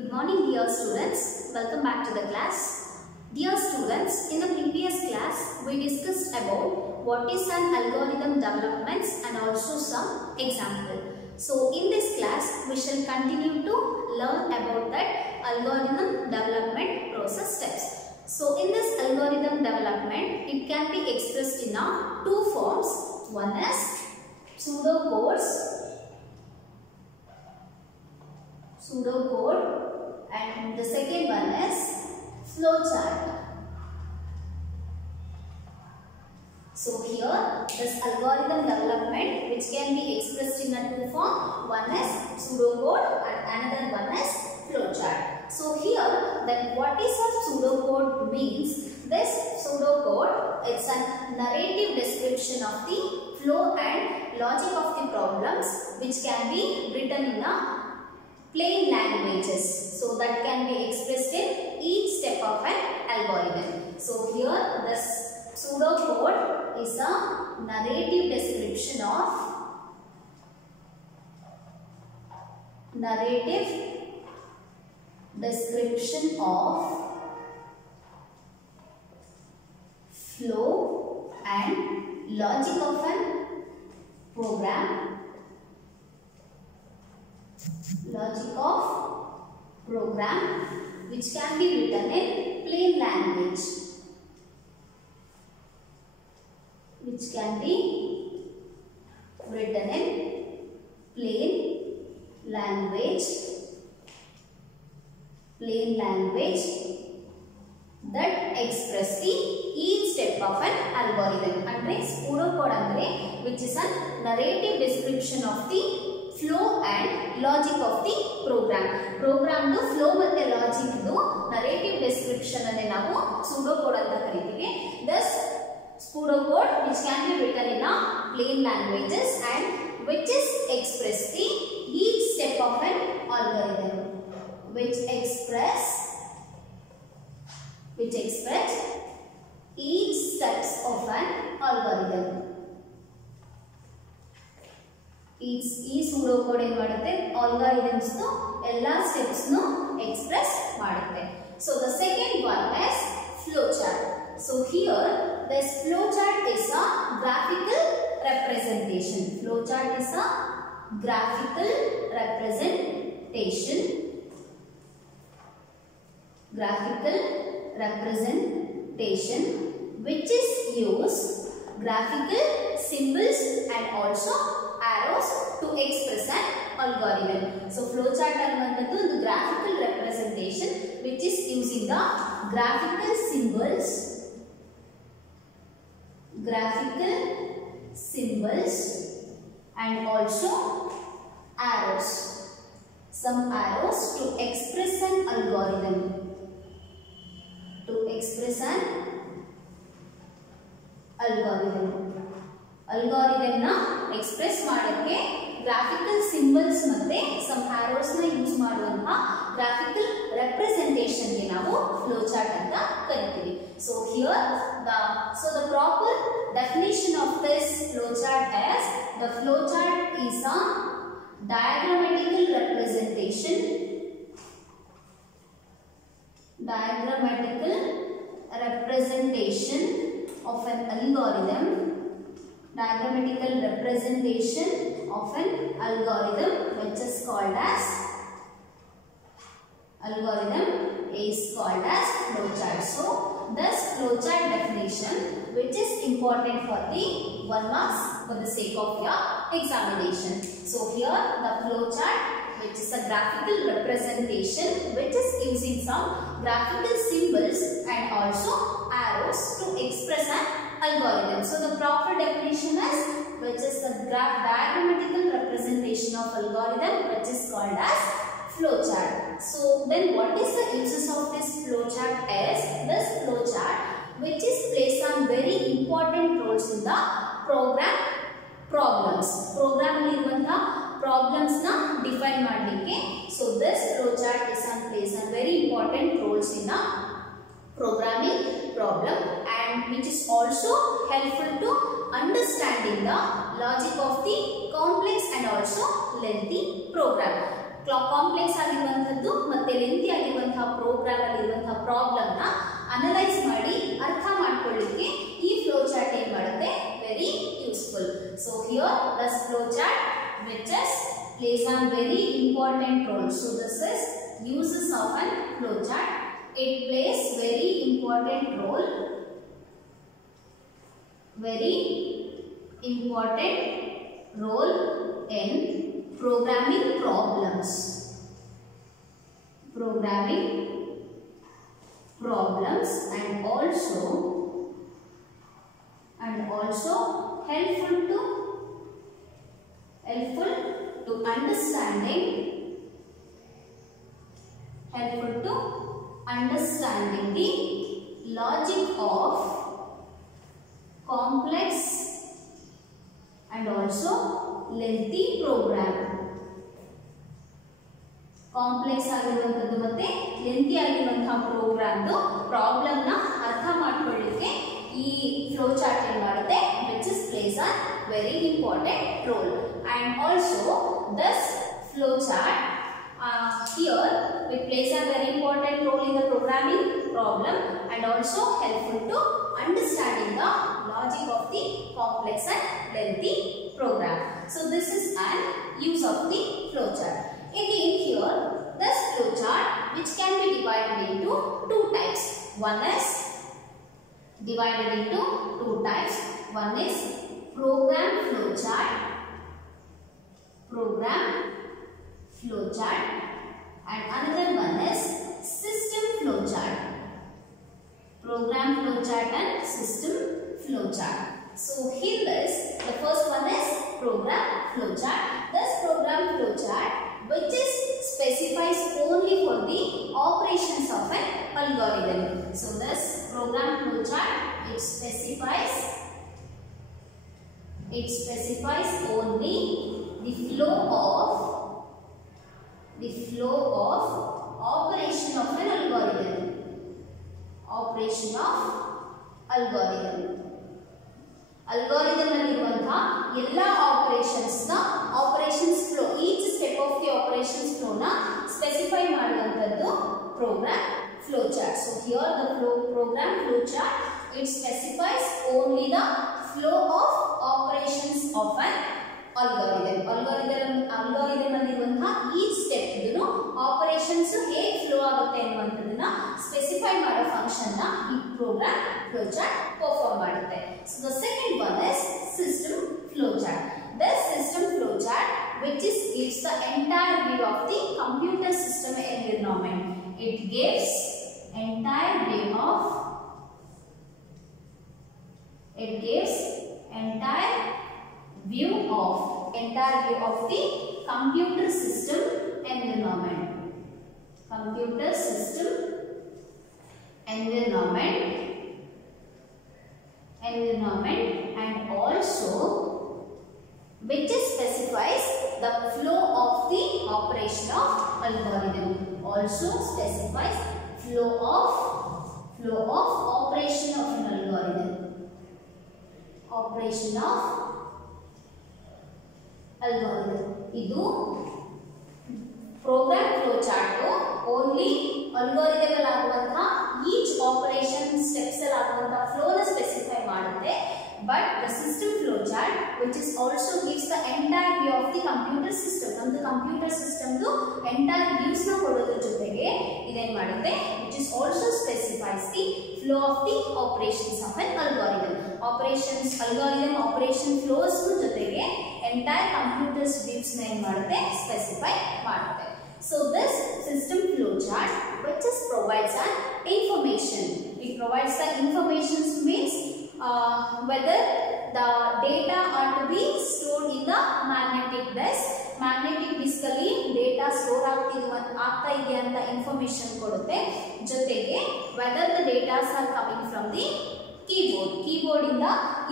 Good morning dear students, welcome back to the class. Dear students, in the previous class we discussed about what is an algorithm developments and also some example. So in this class we shall continue to learn about that algorithm development process steps. So in this algorithm development it can be expressed in two forms. One is pseudocode and the second one is flowchart. So here this algorithm development which can be expressed in a two form. One is pseudocode and another one is flowchart. So here then what is a pseudocode means? This pseudocode is a narrative description of the flow and logic of the problems which can be written in a plain languages, so that can be expressed in each step of an algorithm. So here this pseudocode is a narrative description of flow and logic of an program. Which can be written in plain language. That express the each step of an algorithm. Andre pseudocode andre which is a narrative description of the flow and logic of the program. Program the flow matte logic du narrative description anne navu pseudocode anta karitive. Thus pseudocode which can be written in a plain languages and which is express the each step of an algorithm. Which express each steps of an algorithm. ಈ pseudocode ಏನು ಮಾಡುತ್ತೆ algorithms ನು ಎಲ್ಲಾ steps ನು express ಮಾಡುತ್ತೆ. So the second one is flowchart. So here this flowchart is a graphical representation. Flowchart is a graphical representation which is used graphical symbols and also arrows to express an algorithm. So flowchart ಅನ್ನುವಂಥದ್ದು ಒಂದು graphical representation which is using the graphical symbols and also arrows. Some arrows to express an algorithm. Algorithm na express ಮಾಡಕ್ಕೆ graphical symbols ಮತ್ತೆ some arrows na use ಮಾಡುವಂತ graphical representation ಗೆ ನಾವು flowchart ಅಂತ ಕರೀತೀವಿ. So here the proper definition of this flowchart is the flowchart is a diagrammatical representation of an algorithm. Which is called as flowchart. So this flowchart definition which is important for the 1 marks for the sake of your examination. So here the flowchart which is a graphical representation which is using some graphical symbols and also arrows to express an algorithm. So the proper definition is which is the diagrammatical representation of algorithm which is called as flowchart. So then what is the uses of this flowchart is this flowchart which is plays some very important roles in the problems. Program ಅಲ್ಲಿ ಇರುವಂತ problems na define ಮಾಡಲಿಕ್ಕೆ. So this flowchart plays a very important roles in the programming problem and which is also helpful to understanding the logic of the complex and also lengthy program. Complex ಆಗಿರುವಂತದ್ದು ಮತ್ತೆ lengthy ಆಗಿರುವಂತಹ program ಅಲ್ಲಿ ಇರುವಂತಹ problem ನ analyse ಮಾಡಿ ಅರ್ಥ ಮಾಡ್ಕೊಳ್ಳಿಕ್ಕೆ ಈ ಫ್ಲೋ ಚಾರ್ಟ್ ಏನ್ ಮಾಡುತ್ತೆ, very useful. So here this flow chart which is plays on very important role. So this is uses of an flow chart. It plays very important role in programming problems and also helpful to understanding the logic of complex and also lengthy program. Complex ಆಗಿರುವಂತದ್ದು ಮತ್ತೆ lengthy ಆಗಿರುವಂತಹ program problem ನ ಅರ್ಥ ಮಾಡ್ಕೊಳ್ಳಿಕ್ಕೆ ಈ flow chart ಏನ್ ಮಾಡುತ್ತೆ, which is plays a very important role. And also this flow chart here it plays a very important role in the programming problem and also helpful to understanding the logic of the complex and lengthy program. So this is an use of the flow chart. Again here this flow chart which can be divided into two types. One is divided into two types. One is program flow chart and another one is system flow chart. Program flow chart and system flow chart. So here is the first one is program flow chart. This program flow chart which is specifies only for the operations of an algorithm. So this program flow chart it specifies only the flow of operation of an algorithm. Algorithm alliruvanತಹ ಎಲ್ಲ operations flow, each step of the operations flow na specify ಮಾಡುವಂತದ್ದು program flow chart. So here the program flow chart it specifies only the flow of operations of an algorithm alliruvanತಹ each step ಇದನ್ನು operations ಹೇಗೆ flow ಆಗುತ್ತೆ ಅನ್ನುವಂತದನ್ನ specify ಮಾಡೋ function ನ ಈ program flow chart perform ಮಾಡುತ್ತೆ. So the second one is system flow chart. This system flow chart which gives the entire view of the computer system environment. It gives entire view of the computer system environment. And also which specifies the flow of the operation of algorithm. Also specifies flow of operation of an algorithm. ಇದು program flow chart only algorithm ಆಗುವಂತಹ each operation steps ಆಗುವಂತಹ flow ನ specify ಮಾಡುತ್ತೆ. But the system flow chart which also gives the entire view of the computer system. ನಮ್ಮದು computer system ದು entire views ನ ಕೊಡೋದ್ರ ಜೊತೆಗೆ ಇದೇನ್ ಮಾಡುತ್ತೆ, which also specifies the flow of the operations of an algorithm. Algorithm operation flows ಜೊತೆಗೆ entire computers views ನ ಏನ್ ಮಾಡುತ್ತೆ, specify ಮಾಡುತ್ತೆ. So this system flow chart which provides an information. It provides the information means whether the data are to be stored in the magnetic disk. Magnetic disk ಅಲ್ಲಿ data store ಆಗ್ತಾ ಇದೆ ಅಂತ information ಕೊಡುತ್ತೆ. ಜೊತೆಗೆ whether the data are coming from the keyboard ಇಂದ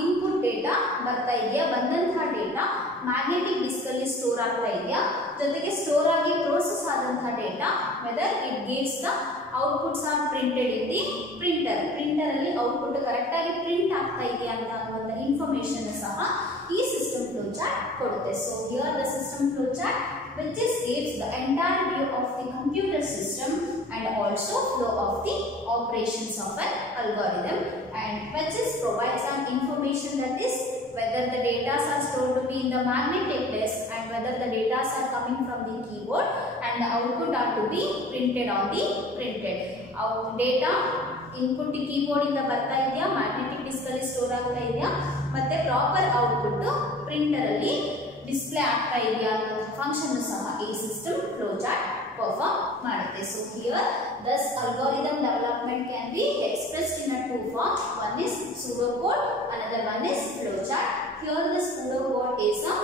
input data ಬರ್ತಾ ಇದೆಯಾ, ಬಂದಂತಹ ಡೇಟಾ ಮ್ಯಾಗ್ನೆಟಿಕ್ ಡಿಸ್ಕ್ ಅಲ್ಲಿ ಸ್ಟೋರ್ ಆಗ್ತಾ ಇದೆಯಾ, ಜೊತೆಗೆ ಸ್ಟೋರ್ ಆಗಿ ಪ್ರೋಸೆಸ್ ಆದಂತಹ data whether it gives the outputs are printed in the printer ಅಲ್ಲಿ ಔಟ್ಪುಟ್ ಕರೆಕ್ಟ್ ಆಗಿ ಪ್ರಿಂಟ್ ಆಗ್ತಾ ಇದೆಯಾ ಅಂತ ಅನ್ನುವಂತ ಇನ್ಫಾರ್ಮೇಶನ್ ಸಹ ಈ ಸಿಸ್ಟಮ್ ಫ್ಲೋ ಚಾರ್ಟ್ ಕೊಡುತ್ತೆ. So here the system flow chart which is gives the entire view of the computer system and also flow of the operations of an algorithm, and which is provides some information, that is whether the data are stored to be in the magnetic disk and whether the data are coming from the keyboard and the output are to be printed on the printed out data. Input keyboard ಇಂದ ಬರ್ತಾ ಇದೆಯಾ, magnetic disc ಅಲ್ಲಿ store ಆಗ್ತಾ ಇದೆಯಾ, ಮತ್ತೆ proper output printer ಅಲ್ಲಿ display ಆಗ್ತಾ ಇದೆಯಾ ಅನ್ನೋ ಫಂಕ್ಷನ್ ಸಹ ಈ ಸಿಸ್ಟಮ್ ಫ್ಲೋ ಚಾರ್ಟ್ ಪರ್ಫಾರ್ಮ್ ಮಾಡುತ್ತೆ. So here thus algorithm development can be expressed in a two forms. One is pseudocode, another one is flowchart. Here the pseudocode is a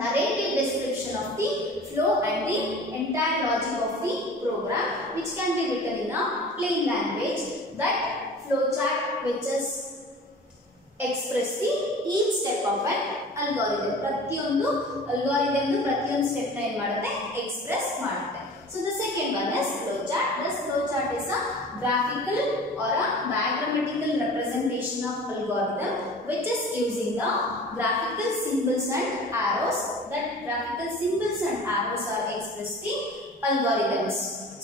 narrative description of the flow and the entire logic of the program, which can be written in a plain language. That flowchart which is express the each step of an algorithm. ಪ್ರತಿಯೊಂದು algorithm ಪ್ರತಿಯೊಂದು step ನ ಏನು ಮಾಡುತ್ತೆ, express ಮಾಡುತ್ತೆ. So the second one is flowchart. This flowchart is a graphical or a diagrammatical representation of algorithm which is using the graphical symbols and arrows. That graphical symbols and arrows are expressed the algorithms.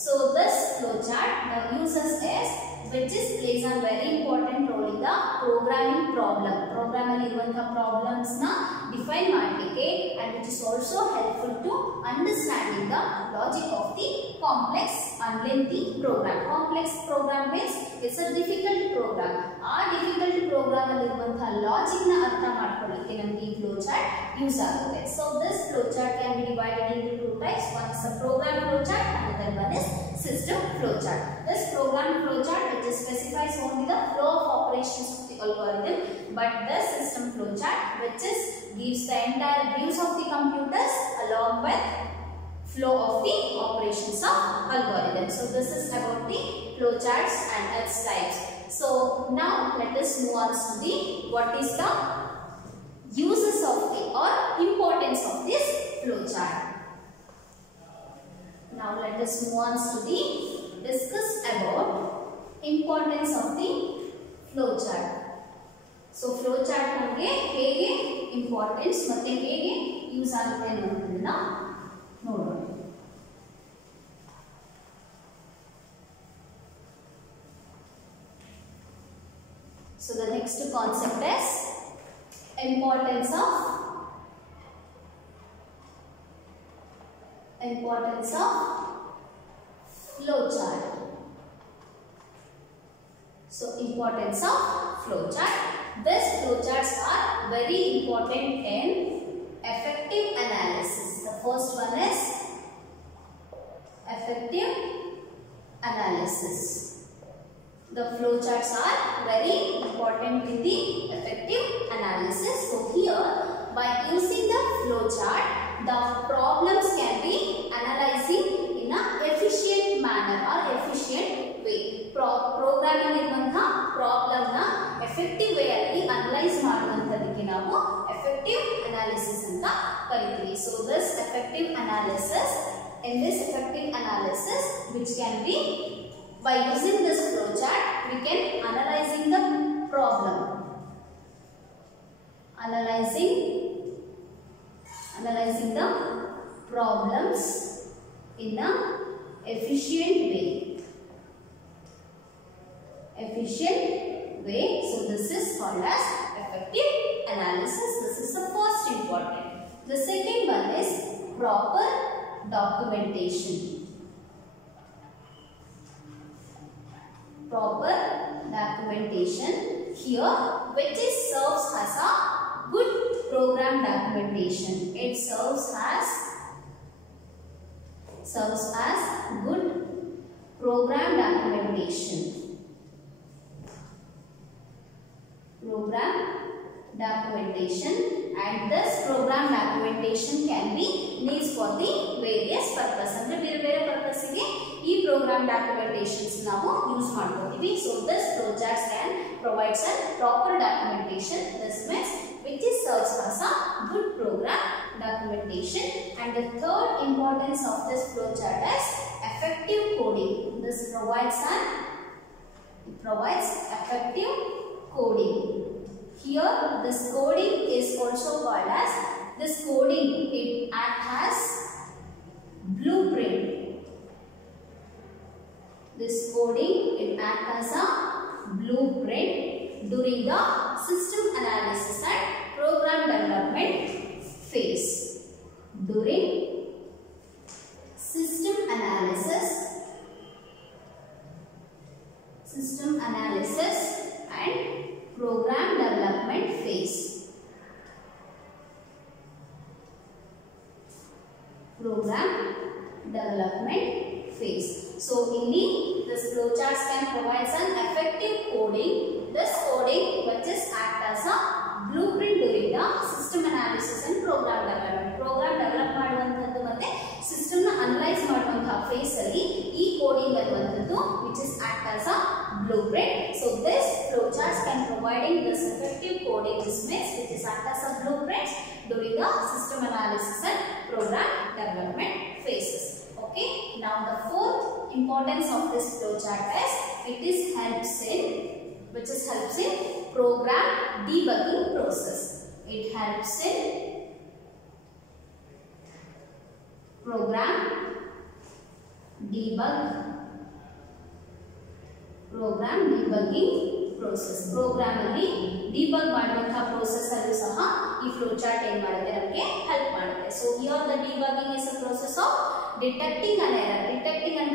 So this flowchart the uses is which is plays a very important role in the programming problem. Program ಅಲ್ಲಿ ಇರುವಂತ problems ನ define ಮಾಡಲಿಕ್ಕೆ, and which is also helpful to understanding the logic of the complex and lengthy program. Complex program means it's a difficult program. ಆ difficult program ಅಲ್ಲಿ ಇರುವಂತ logic ನ ಅರ್ಥ ಮಾಡ್ಕೊಳ್ಳಿಕ್ಕೆ ನಮಗೆ ಈ flowchart ಯೂಸ್ ಆಗುತ್ತೆ. So this flowchart can be divided into two types. One is a program flowchart, another one is system flowchart. This program flowchart which specifies only the flow of operations of the algorithm, but the system flowchart which is gives the entire views of the computers along with flow of the operations of algorithm. So this is about the flowcharts and its types. So now let us move on to the what is the uses of the or importance of this flowchart. Now let us move on to the discuss about importance of the flowchart. So flowchart ನಮಗೆ ಹೇಗೆ importance ಮತ್ತೆ ಹೇಗೆ use ಆಗುತ್ತೆ ಅನ್ನೋದನ್ನ ನೋಡೋಣ. So the next concept is importance of flowchart. So importance of flowchart. These flowcharts are very important in effective analysis. The first one is effective analysis. The flowcharts are very important in the effective analysis. So here by using the flowchart, the problems can be analyzing in a efficient manner or efficient way. Program ಅನ್ನುವಂತಹ problem ನ effective way ಅಲ್ಲಿ analyse ಮಾಡುವಂತದಕ್ಕೆ ನಾವು effective analysis ಅಂತ ಕರೀತೀವಿ. So this effective analysis, in this effective analysis which can be by using this flowchart we can analyzing the problem, analyzing the problems in a efficient way. So this is called as effective analysis. This is the first important. The second one is proper documentation. Proper documentation here which is serves as a good program documentation. It serves as good program documentation. And this program documentation can be used for the various purpose. ಅಂದ್ರೆ ಬೇರೆ ಬೇರೆ purpose ಗೆ ಈ program documentations ನಾವು use ಮಾಡ್ಕೊತೀವಿ. So this flowcharts can provide some proper documentation. This means which is serves as a good program documentation. And the third importance of this flowchart is effective coding. This provides effective coding. Here this coding is also called as, this coding it acts as blueprint. This coding it acts as a blueprint during the system analysis and program development phase. During system analysis and program development phase. Program development phase. So indeed, this flowcharts can provide an effective coding. This coding which is act as a blueprint during the system analysis and program development. Program develop ಮಾಡುವಂತದ್ದು ಮತ್ತೆ system ನ analyze ಮಾಡುವಂತ phase ಅಲ್ಲಿ ಈ coding ಅನ್ನುವಂತದ್ದು which is act as a blueprint. So this flowcharts can providing this effective coding which is act as a blueprint during the system analysis and program development phases. Okay. Now the fourth importance of this flowchart is helps in program debugging process. It helps in program debugging process. Program ಅಲ್ಲಿ debug ಮಾಡುವಂತ process ಅಲ್ಲೂ ಸಹ ಈ flowchart ಏನು ಮಾಡುತ್ತೆ ನಮಗೆ help ಮಾಡುತ್ತೆ. So here the debugging is a process of detecting and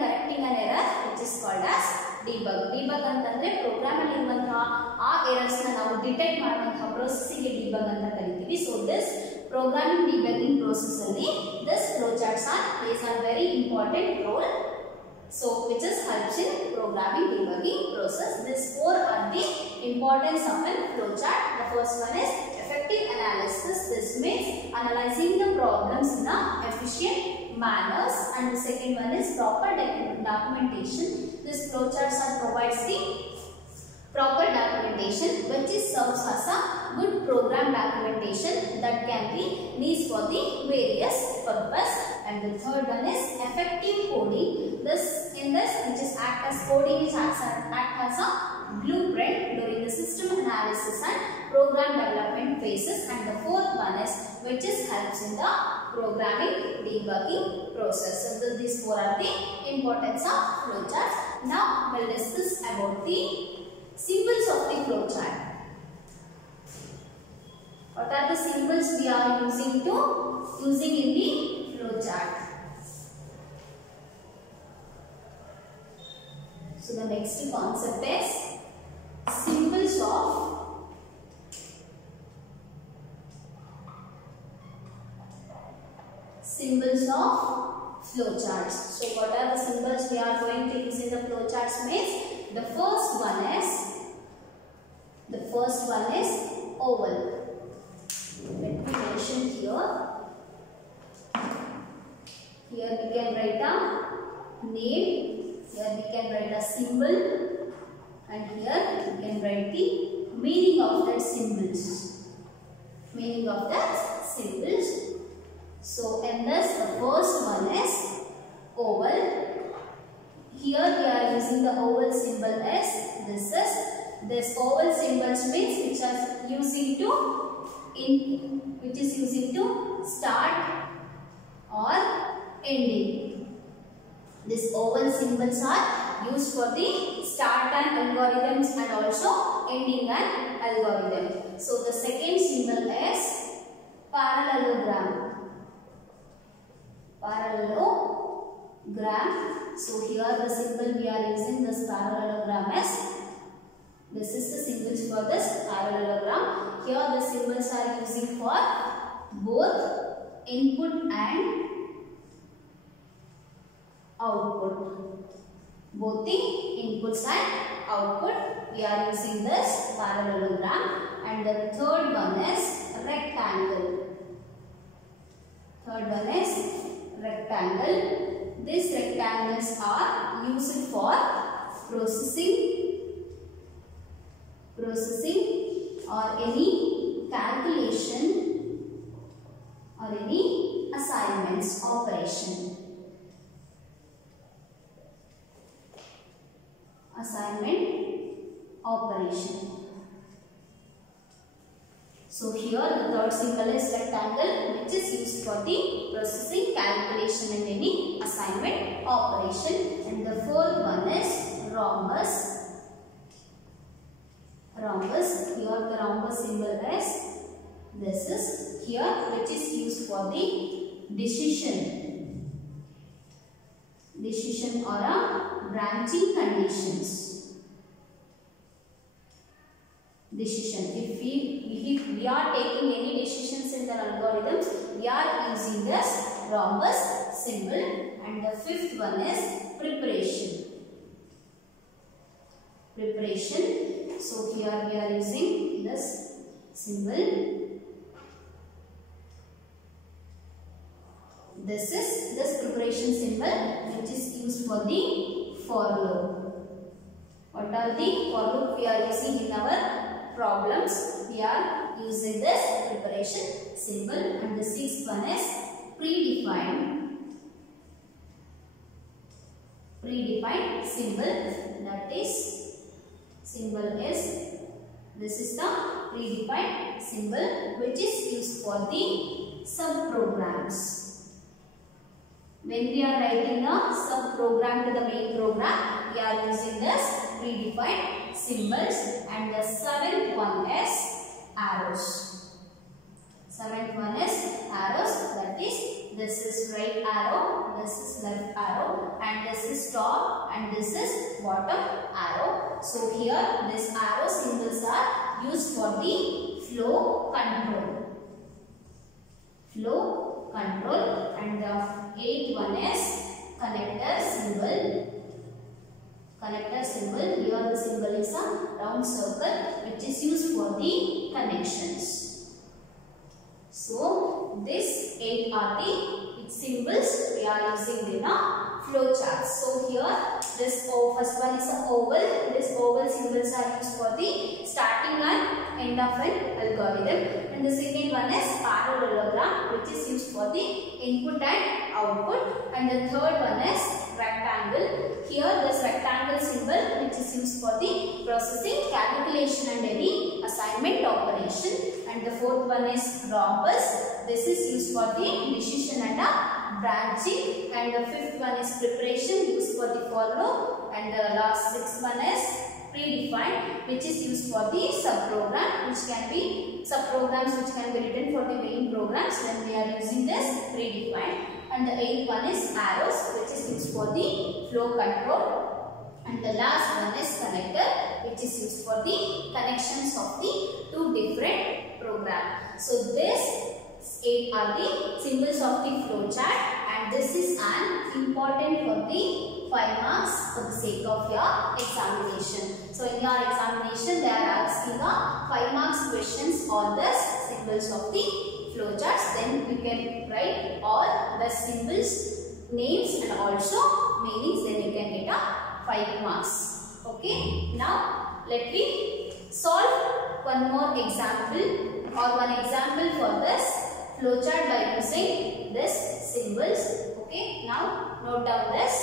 correcting an error which is called as debug. Debug ಅಂತಂದ್ರೆ ಪ್ರೋಗ್ರಾಮ್ ಅಲ್ಲಿ ಇರುವಂತಹ ಆ ಎರರ್ಸ್ ನ ನಾವು ಡಿಟೆಕ್ಟ್ ಮಾಡುವಂತಹ process ಗೆ debug ಅಂತ ಕರೀತೀವಿ. So this programming debugging process ಅಲ್ಲಿ this flowcharts plays a very important role. So which is helps in programming debugging process. These four are the importance of a flowchart. The first one is effective analysis. This means analyzing the problems in a efficient manners, and the second one is proper documentation. This flowcharts provides the proper documentation which is serves as a good program documentation that can be used for the various purpose. And the third one is effective coding. This which is act as coding which act as a blueprint during the system analysis and program development phases. And the fourth one is which is helps in the programming debugging process. So these four are the importance of flowcharts. Now we'll discuss about the symbols of the flowchart. What are the symbols we are using in the flowchart? So the next concept is symbols of flowcharts. So what are the symbols we are going to use in the flowcharts means the first one is oval. Let me mention here. Here we can write a name. Here we can write a symbol, and here we can write the meaning of that symbols. So in this, the first one is oval. Here we are using the oval symbol as this oval symbols means which is using to start or ending. These oval symbols are used for the start and algorithms and also ending an algorithm. So the second symbol is parallelogram. So here the symbol we are using this parallelogram is, this is the symbols for this parallelogram. Here the symbols are using for both input and output. Both the inputs and output we are using this parallelogram. And the third one is rectangle. These rectangles are used for processing or any calculation or any assignments operation. So here the third symbol is rectangle, which is used for the processing, calculation and any assignment operation. And the fourth one is rhombus. Rhombus, here the rhombus symbol is, this is here, which is used for the decision or a branching conditions. Decision. If we are taking any decisions in the algorithms, we are using this rhombus symbol. And the fifth one is preparation. Preparation. So here we are using this symbol. This is this preparation symbol, which is used for the for loop. What are the for loop we are using in our problems? We are using this preparation symbol. And the sixth one is predefined symbol. That is, symbol is, this is the predefined symbol, which is used for the subprograms. When we are writing a sub-program to the main program, we are using this predefined symbols. And the seventh one is arrows. Seventh one is arrows. That is, this is right arrow, this is left arrow, and this is top, and this is bottom arrow. So here, these arrow symbols are used for the flow control. Flow control. And the eighth one is connector symbol. Connector symbol, here the symbol is a round circle, which is used for the connections. So these 8 are the symbols we are using in a flowchart. So here this first one is an oval. These oval symbols are used for the starting and end of an algorithm. And the second one is parallelogram, which is used for the input and output. And the third one is rectangle. Here this rectangle symbol, which is used for the processing, calculation and any assignment operation. And the fourth one is rhombus. This is used for the decision and branching. And the fifth one is preparation, used for the for loop. And the last sixth one is predefined, which is used for the subprogram, which can be subprograms which can be written for the main programs when we are using this predefined. And the eighth one is arrows, which is used for the flow control. And the last one is connector, which is used for the connections of the two different programs. So these 8 are the symbols of the flowchart, and this is an important for the 5 marks for the sake of your examination. So in your examination, they are asking a 5 marks questions on the symbols of the flowcharts. Then you can write all the symbols, names and also meanings. Then you can get a 5 marks. Okay. Now let me solve one more example or one example for this flowchart by using this symbols. Okay. Now note down this.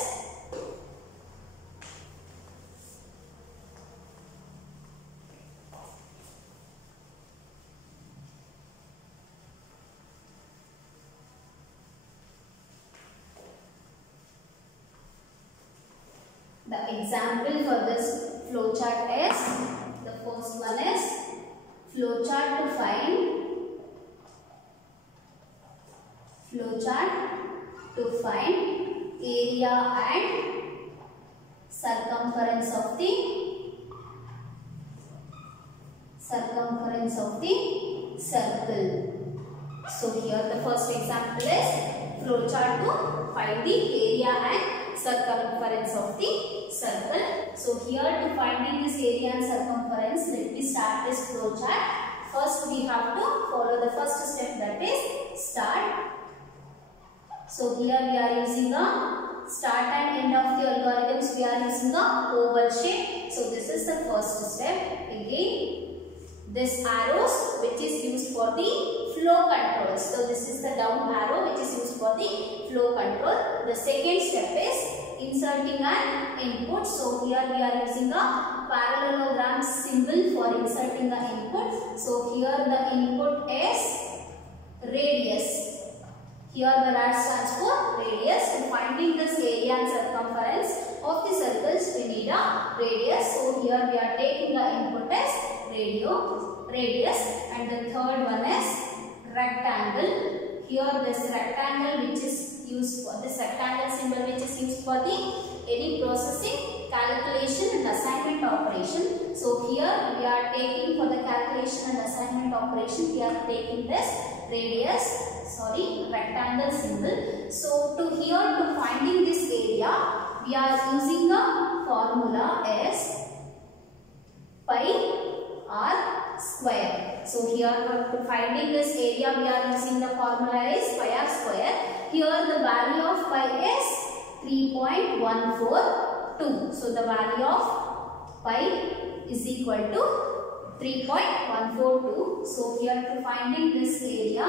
The example for this flowchart is, the first one is flowchart to find area and circumference of the circle. So here the first example is flowchart to find the area and circumference of the circle. So here to finding this area and circumference, let me start this flowchart. First we have to follow the first step, that is start. So here we are using a start and end of the algorithms, we are using a oval shape. So this is the first step. Again, this arrows which is used for the flow control. So this is the down arrow which is used for for the flow control. The second step is inserting an input. So here we are using a parallelogram symbol for inserting the input. So here the input is radius. Here the rad stands for radius. And finding this area and circumference of the circles, we need a radius. So here we are taking the input as radius, and the third one is rectangle. Here this rectangle which is used for this rectangle symbol which is used for the any processing, calculation and assignment operation. So here we are taking for the calculation and assignment operation, we are taking this rectangle symbol. So to finding this area, we are using a formula as pi r square. So here for finding this area, we are using the formula is pi r square. Here the value of pi is 3.142. So the value of pi is equal to 3.142. So here to finding this area,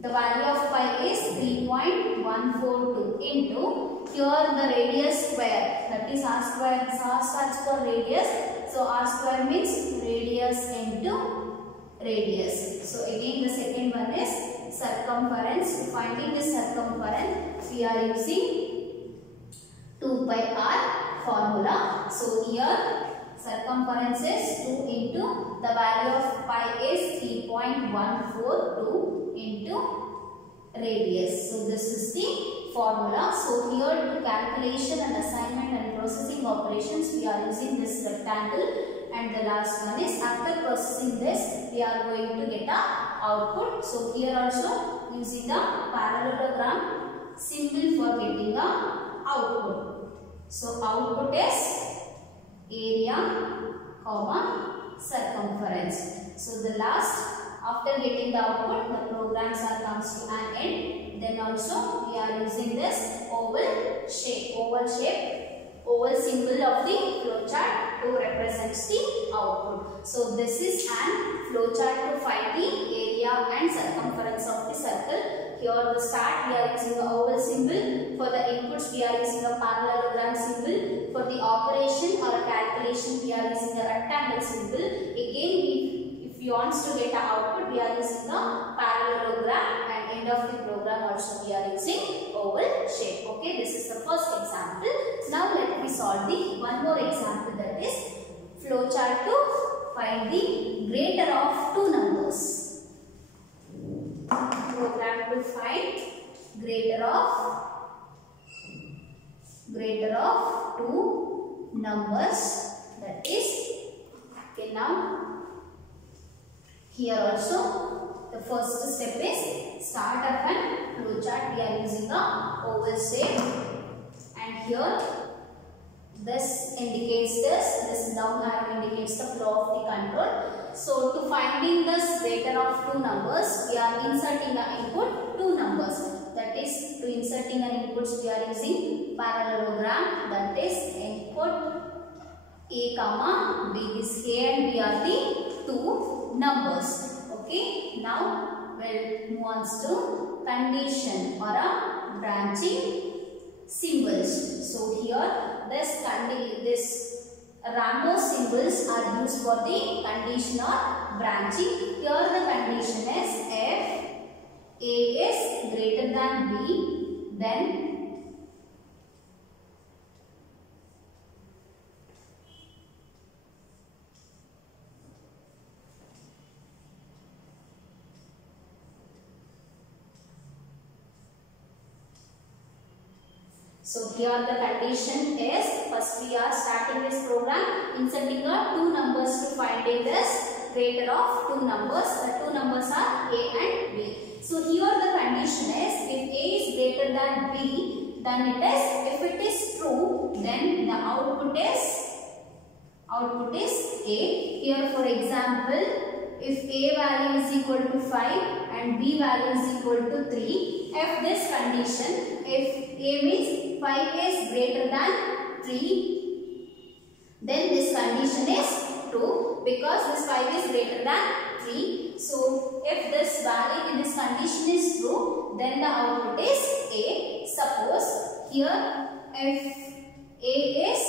the value of pi is 3.142 into here the radius square, that is r square. R stands for radius. So r square means radius into radius. So again the second one is circumference. Finding the circumference, we are using 2 pi r formula. So here circumference is 2 into the value of pi is 3.142 into radius. So this is the formula. So here to calculation and assignment and processing operations, we are using this rectangle, and the last one is after processing this, we are going to get a output. So here also using a parallelogram symbol for getting a output. So output is area comma circumference. So the last, after getting the output, the programs are comes to an end. Then also we are using this oval symbol of the flowchart to represent the output. So this is an flowchart to find the area and circumference of the circle. Here the start, we are using the oval symbol. For the inputs, we are using a parallelogram symbol. For the operation or a calculation, we are using the rectangle symbol. Again, if you want to get an output, we are using a parallelogram, and end of the program also we are using oval shape. Okay, this is the first example. Now let me solve the one more example, that is flowchart to find the greater of two numbers. Program to find greater of two numbers, that is, okay, now here also the first step is start up an flowchart. We are using a oval shape, and here this indicates this down arrow indicates the flow of the control. So to finding this greater of two numbers, we are inserting an input two numbers. That is, to inserting an inputs, we are using parallelogram. That is input A comma B. This A and B are the two numbers. Okay. Now we'll move on to condition or a branching symbols. So here this rainbow symbols are used for the condition or branching. Here the condition is if A is greater than B, then so here the condition is, first we are starting this program, inserting a two numbers to finding this greater of two numbers. The two numbers are A and B. So here the condition is, if A is greater than B, then it is, if it is true, then the output is A. Here for example, if A value is equal to 5 and B value is equal to 3, if this condition, if A means 5 is greater than 3, then this condition is true, because this 5 is greater than 3. So if this value in this condition is true, then the output is A. Suppose here if A is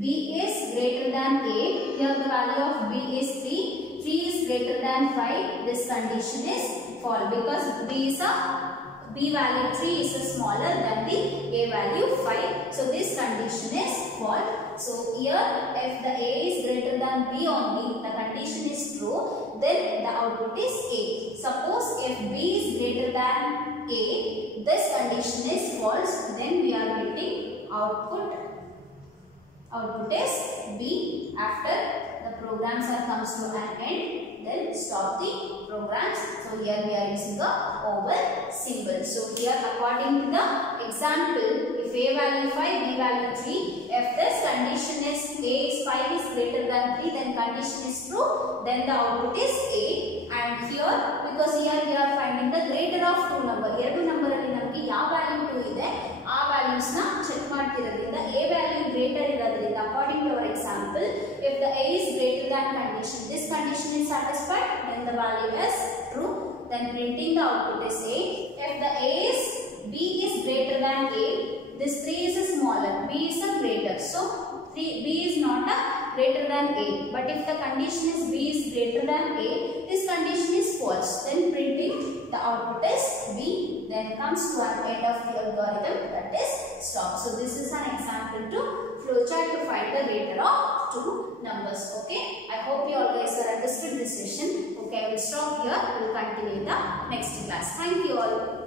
B is greater than A, here the value of B is 3, 3 is greater than 5, this condition is false because B value 3 is smaller than the A value 5. So this condition is false. So here if the A is greater than B only, the condition is true, then the output is A. Suppose if B is greater than A, this condition is false, then we are getting output is B. After the programs are comes to an end, then stop the programs. So here we are using the over symbol. So here according to the example, if A value 5, B value 3, if this condition is A is 5 is greater than 3, then condition is true, then the output is A. And here, because here we are finding the greater of two number, ಎರಡು number ಅಲ್ಲಿ ನಮಗೆ ಯಾವ value 2 ಇದೆ ಆ values ನ check ಮಾಡ್ತಿರೋದ್ರಿಂದ A value greater ಇರೋದ್ರಿಂದ according to our example, if the A is greater than condition, this condition is satisfied, then the value is true, then printing the output is A. If the B is greater than A, this 3 is smaller, B is a greater, so B is not a greater than A. But if the condition is B is greater than A, this condition is false, then printing the output is B. Then comes to an end of the algorithm, that is stop. So this is an example to flowchart to find the greater of two numbers. Okay, I hope you all guys have understood this session. Okay, I will stop here. We will continue in the next class. Thank you all.